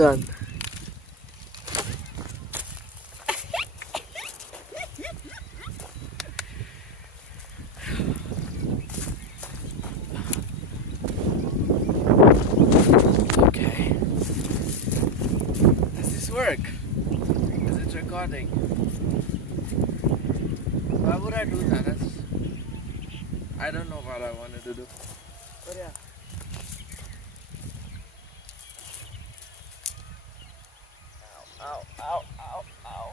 done. Okay. Does this work? Is it recording? Why would I do that? I don't know what I wanted to do. But yeah. Ow, ow, ow, ow.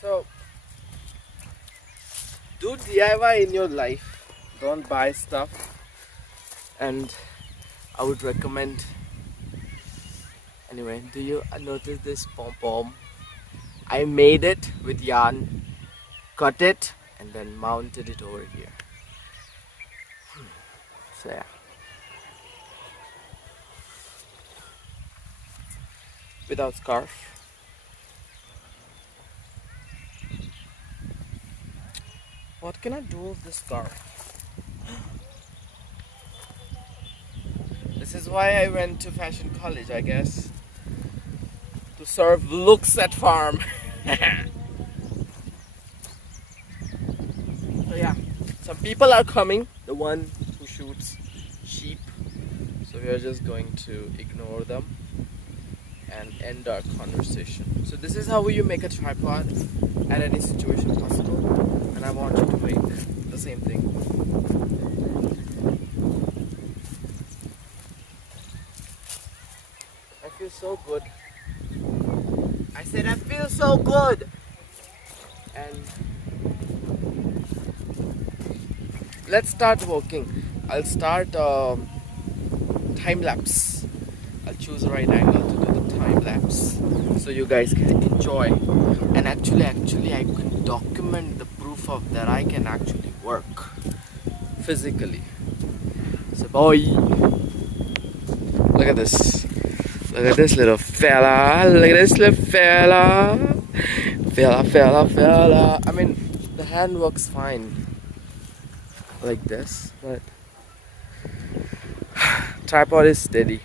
So, do DIY in your life. Don't buy stuff. And I would recommend. Anyway, do you notice this pom-pom? I made it with yarn, cut it, and then mounted it over here. So yeah. Without scarf. What can I do with this scarf? This is why I went to fashion college, I guess. To serve looks at farm. So yeah, some people are coming. The one who shoots sheep. So we are just going to ignore them and end our conversation. So this is how you make a tripod at any situation possible, and I want you to make the same thing. I feel so good. I said I feel so good. And let's start working. I'll start time lapse. I'll choose the right angle to do the time lapse so you guys can enjoy. And actually I can document the proof of that I can actually work physically. So boy, look at this. Look at this little fella. Look at this little fella. Fella. I mean, the hand works fine like this, but tripod is steady.